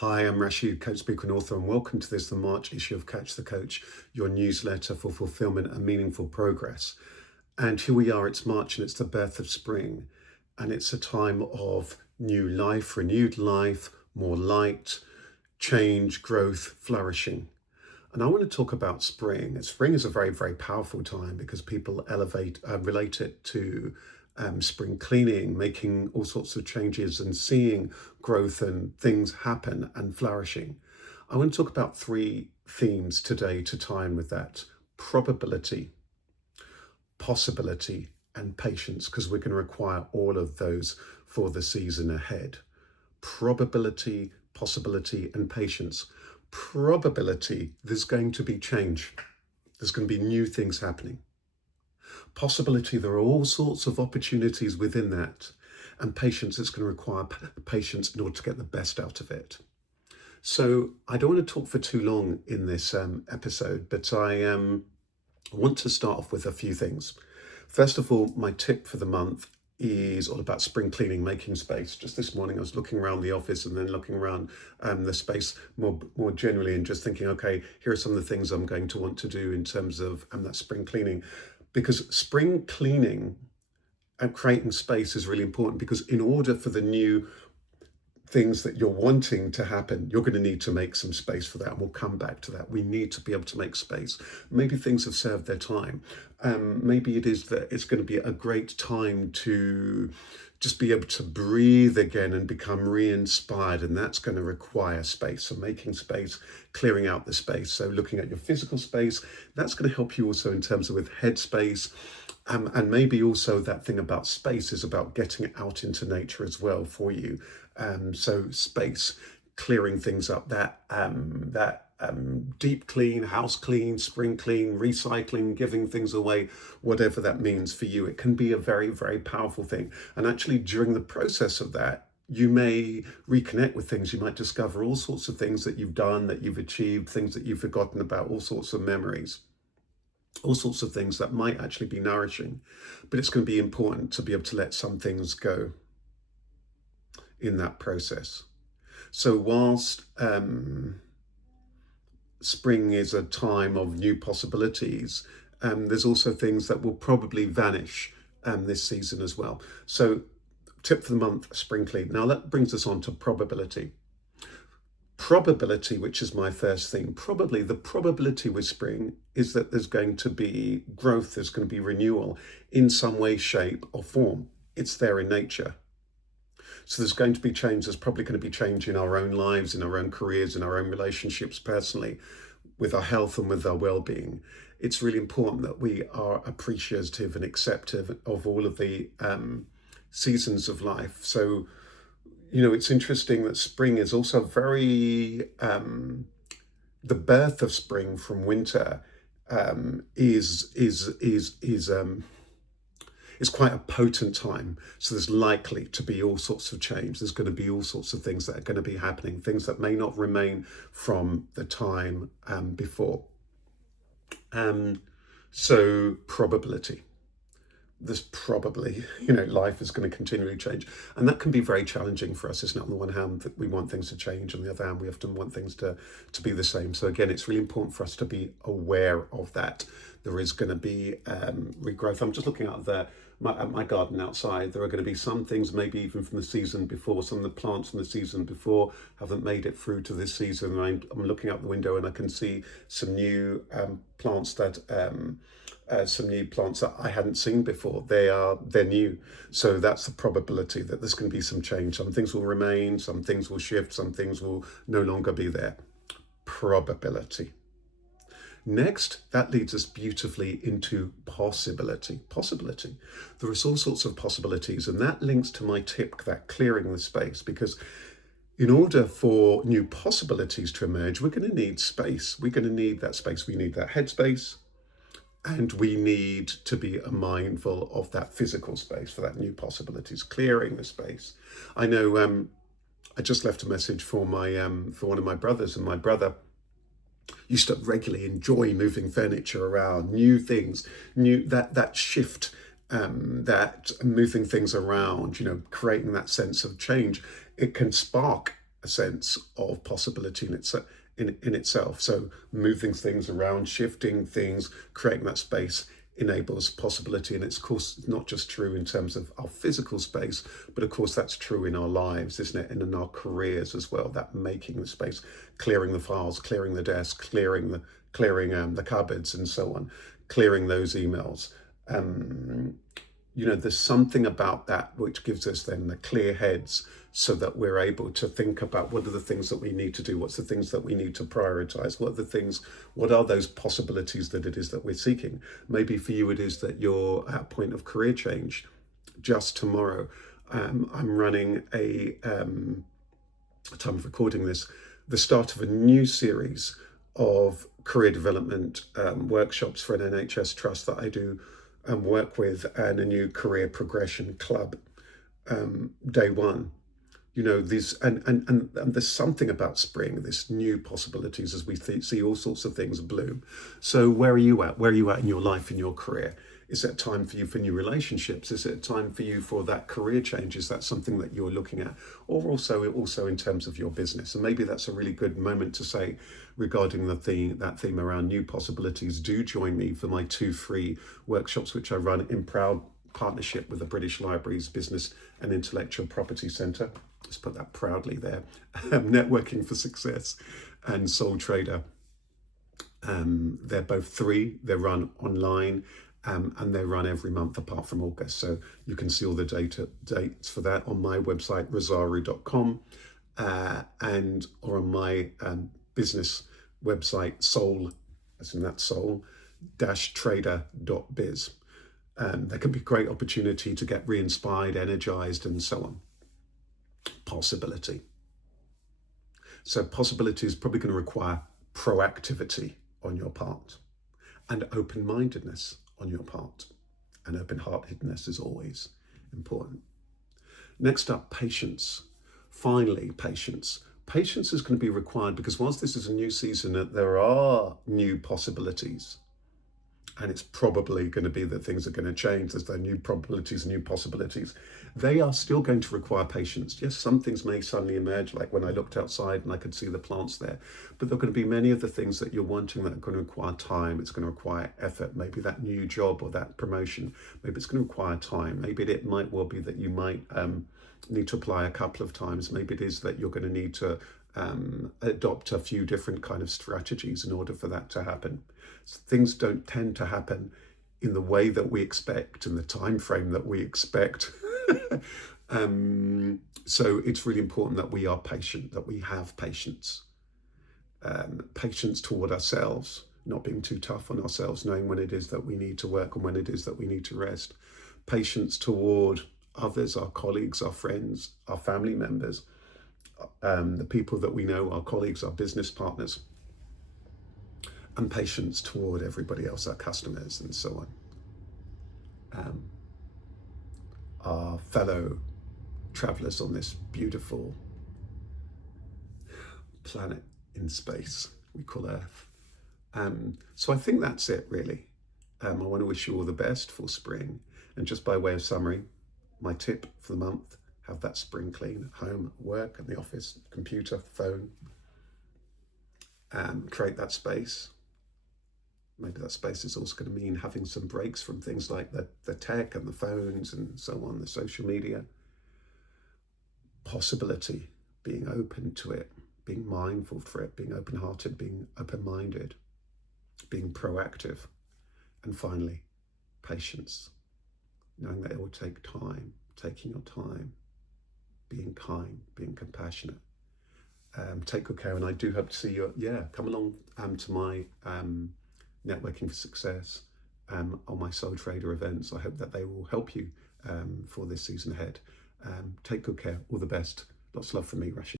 Hi, I'm Rasheed, coach, speaker, and author, and welcome to this, the March issue of Coach the Coach, your newsletter for fulfillment and meaningful progress. And here we are, it's March and it's the birth of spring, and it's a time of new life, renewed life, more light, change, growth, flourishing. And I want to talk about spring. Spring is a very, very powerful time because people relate it to spring cleaning, making all sorts of changes and seeing growth and things happen and flourishing. I want to talk about three themes today to tie in with that: probability, possibility, and patience, because we're going to require all of those for the season ahead. Probability, possibility, and patience. Probability, there's going to be change. There's going to be new things happening. Possibility, there are all sorts of opportunities within that. And patience, it's going to require patience in order to get the best out of it. So I don't want to talk for too long in this episode, but I want to start off with a few things. First of all, my tip for the month is all about spring cleaning, making space. Just this morning, I was looking around the office and then looking around the space more generally and just thinking, okay, here are some of the things I'm going to want to do in terms of that spring cleaning. Because spring cleaning and creating space is really important, because in order for the new things that you're wanting to happen, you're going to need to make some space for that. And we'll come back to that. We need to be able to make space. Maybe things have served their time. Maybe it is that it's going to be a great time to just be able to breathe again and become re-inspired. And that's going to require space. So making space, clearing out the space. So looking at your physical space, that's going to help you also in terms of with headspace. And maybe also that thing about space is about getting out into nature as well for you. So space, clearing things up, that deep clean, house clean, spring clean, recycling, giving things away, whatever that means for you. It can be a very, very powerful thing. And actually during the process of that, you may reconnect with things. You might discover all sorts of things that you've done, that you've achieved, things that you've forgotten about, all sorts of memories, all sorts of things that might actually be nourishing. But it's going to be important to be able to let some things go in that process. So whilst spring is a time of new possibilities, there's also things that will probably vanish this season as well. So tip for the month, spring clean. Now that brings us on to probability. Probability, which is my first thing, the probability with spring is that there's going to be growth, there's going to be renewal in some way, shape, or form. It's there in nature. So there's going to be change. There's probably going to be change in our own lives, in our own careers, in our own relationships personally, with our health and with our well-being. It's really important that we are appreciative and accepting of all of the seasons of life. So, it's interesting that spring is also very, the birth of spring from winter is quite a potent time. So there's likely to be all sorts of change. There's going to be all sorts of things that are going to be happening, things that may not remain from the time before. So probability. There's probably, life is going to continually change. And that can be very challenging for us, isn't it? On the one hand, that we want things to change. On the other hand, we often want things to be the same. So again, it's really important for us to be aware of that. There is going to be regrowth. I'm just looking at my garden outside. There are going to be some things, maybe even from the season before. Some of the plants from the season before haven't made it through to this season. I'm looking out the window and I can see some new plants that I hadn't seen before. They're new. So that's the probability that there's going to be some change. Some things will remain, some things will shift, some things will no longer be there. Probability. Next, that leads us beautifully into possibility. Possibility. There are all sorts of possibilities, and that links to my tip, that clearing the space, because in order for new possibilities to emerge, we're going to need space. We're going to need that space. We need that headspace. And we need to be mindful of that physical space for that new possibilities, clearing the space. I know I just left a message for for one of my brothers, and my brother used to regularly enjoy moving furniture around, new things, that shift, that moving things around, creating that sense of change. It can spark a sense of possibility in itself. So moving things around, shifting things, creating that space enables possibility. And it's, of course, not just true in terms of our physical space, but of course that's true in our lives, isn't it? And in our careers as well, that making the space, clearing the files, clearing the desk, clearing the cupboards and so on, clearing those emails. There's something about that which gives us then the clear heads so that we're able to think about what are the things that we need to do, what's the things that we need to prioritize, what are those possibilities that it is that we're seeking. Maybe for you it is that you're at a point of career change. Just tomorrow, I'm running at the time of recording this, the start of a new series of career development workshops for an NHS trust that I do work with, and a new career progression club, day one. These and there's something about spring, this new possibilities as we see all sorts of things bloom. So where are you at? Where are you at in your life, in your career? Is it time for you for new relationships? Is it time for you for that career change? Is that something that you're looking at? Or also in terms of your business? And maybe that's a really good moment to say, regarding that theme around new possibilities, do join me for my 2 free workshops, which I run in proud partnership with the British Library's Business and Intellectual Property Centre. Let's put that proudly there. Networking for Success and Soul Trader. They're both free. They're run online. And they run every month apart from August. So you can see all the dates for that on my website, rosaru.com, or on my business website, soul, as in that soul-trader.biz. There can be a great opportunity to get re-inspired, energized, and so on. Possibility. So possibility is probably going to require proactivity on your part and open-mindedness on your part. And open-heartedness is always important. Next up, patience. Finally, patience. Patience is going to be required because whilst this is a new season, there are new possibilities. And it's probably going to be that things are going to change. There's the new probabilities, new possibilities. They are still going to require patience. Yes, some things may suddenly emerge, like when I looked outside and I could see the plants there. But there are going to be many of the things that you're wanting that are going to require time. It's going to require effort. Maybe that new job or that promotion, maybe it's going to require time. Maybe it might well be that you might need to apply a couple of times. Maybe it is that you're going to need to adopt a few different kind of strategies in order for that to happen. So things don't tend to happen in the way that we expect, in the time frame that we expect. So it's really important that we are patient, that we have patience. Patience toward ourselves, not being too tough on ourselves, knowing when it is that we need to work and when it is that we need to rest. Patience toward others, our colleagues, our friends, our family members, the people that we know, our colleagues, our business partners, and patience toward everybody else, our customers and so on. Our fellow travelers on this beautiful planet in space we call Earth. So I think that's it, really. I want to wish you all the best for spring. And just by way of summary, my tip for the month: have that spring clean at home, at work, at the office, computer, phone. Create that space. Maybe that space is also going to mean having some breaks from things like the tech and the phones and so on, the social media. Possibility, being open to it, being mindful for it, being open-hearted, being open-minded, being proactive. And finally, patience, knowing that it will take time, taking your time, being kind, being compassionate. Take good care, and I do hope to see you. Come along to my Networking for Success on my Soul Trader events. I hope that they will help you for this season ahead. Take good care. All the best. Lots of love from me, Rasheed.